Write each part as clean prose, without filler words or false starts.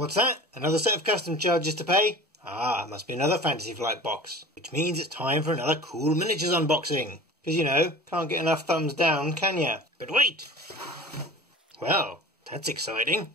What's that? Another set of custom charges to pay? Ah, must be another Fantasy Flight box. Which means it's time for another cool miniatures unboxing. Because, you know, can't get enough thumbs down, can ya? But wait! Well, that's exciting.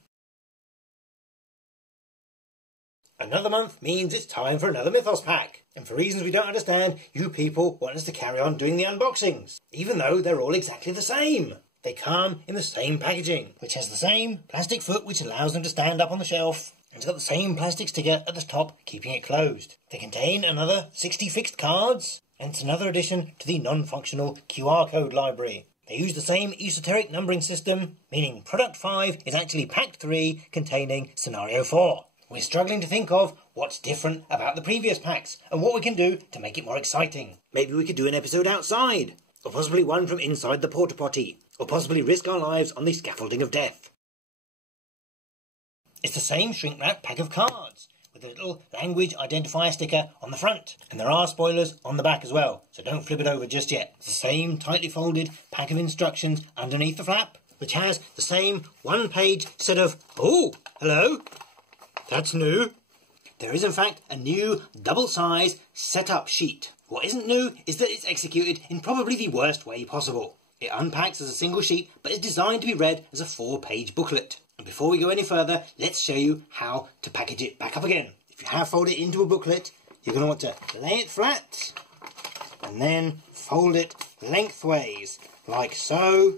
Another month means it's time for another Mythos pack. And for reasons we don't understand, you people want us to carry on doing the unboxings. Even though they're all exactly the same. They come in the same packaging, which has the same plastic foot which allows them to stand up on the shelf. And it's got the same plastic sticker at the top, keeping it closed. They contain another 60 fixed cards, and it's another addition to the non-functional QR code library. They use the same esoteric numbering system, meaning Product 5 is actually Pack 3 containing Scenario 4. We're struggling to think of what's different about the previous packs, and what we can do to make it more exciting. Maybe we could do an episode outside, or possibly one from inside the porta potty, or possibly risk our lives on the scaffolding of death. It's the same shrink wrap pack of cards, with a little language identifier sticker on the front. And there are spoilers on the back as well, so don't flip it over just yet. It's the same tightly folded pack of instructions underneath the flap, which has the same one-page set of... Oh, hello! That's new. There is in fact a new double-size setup sheet. What isn't new is that it's executed in probably the worst way possible. It unpacks as a single sheet, but is designed to be read as a 4-page booklet. And before we go any further, let's show you how to package it back up again. If you have folded it into a booklet, you're going to want to lay it flat, and then fold it lengthways, like so,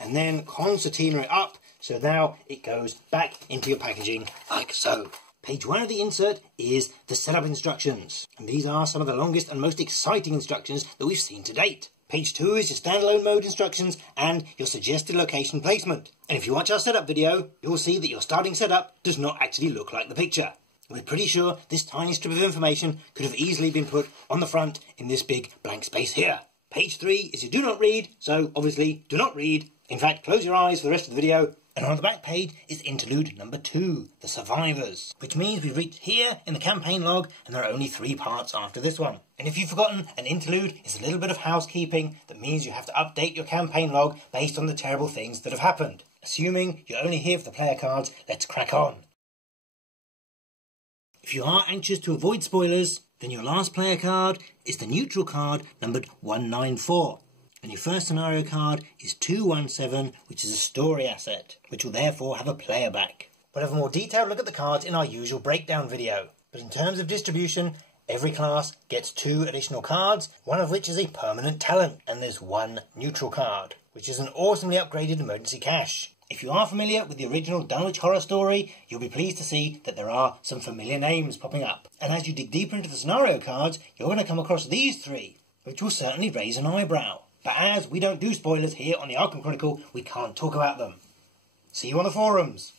and then concertina it up, so now it goes back into your packaging, like so. Page 1 of the insert is the setup instructions, and these are some of the longest and most exciting instructions that we've seen to date. Page 2 is your standalone mode instructions and your suggested location placement. And if you watch our setup video, you'll see that your starting setup does not actually look like the picture. We're pretty sure this tiny strip of information could have easily been put on the front in this big blank space here. Page 3 is your do not read, so obviously do not read. In fact, close your eyes for the rest of the video. And on the back page is interlude number 2, the survivors, which means we've reached here in the campaign log and there are only 3 parts after this one. And if you've forgotten, an interlude is a little bit of housekeeping that means you have to update your campaign log based on the terrible things that have happened. Assuming you're only here for the player cards, let's crack on. If you are anxious to avoid spoilers, then your last player card is the neutral card numbered 194. And your first scenario card is 217, which is a story asset, which will therefore have a player back. We'll have a more detailed look at the cards in our usual breakdown video. But in terms of distribution, every class gets 2 additional cards, one of which is a permanent talent, and there's 1 neutral card, which is an awesomely upgraded emergency cache. If you are familiar with the original Dunwich horror story, you'll be pleased to see that there are some familiar names popping up. And as you dig deeper into the scenario cards, you're going to come across these 3, which will certainly raise an eyebrow. But as we don't do spoilers here on the Arkham Chronicle, we can't talk about them. See you on the forums.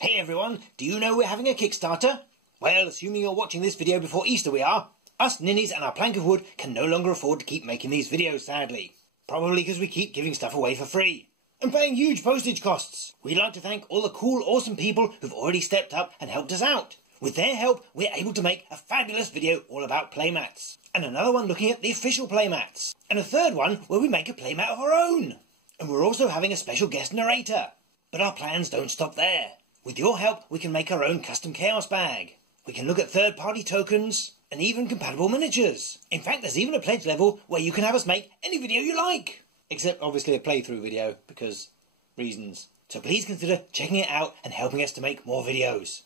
Hey everyone, do you know we're having a Kickstarter? Well, assuming you're watching this video before Easter we are, us ninnies and our plank of wood can no longer afford to keep making these videos, sadly. Probably because we keep giving stuff away for free. And paying huge postage costs. We'd like to thank all the cool, awesome people who've already stepped up and helped us out. With their help, we're able to make a fabulous video all about playmats. And another one looking at the official playmats. And a third one where we make a playmat of our own. And we're also having a special guest narrator. But our plans don't stop there. With your help, we can make our own custom chaos bag. We can look at third-party tokens, and even compatible miniatures. In fact, there's even a pledge level where you can have us make any video you like. Except obviously a playthrough video, because reasons. So please consider checking it out and helping us to make more videos.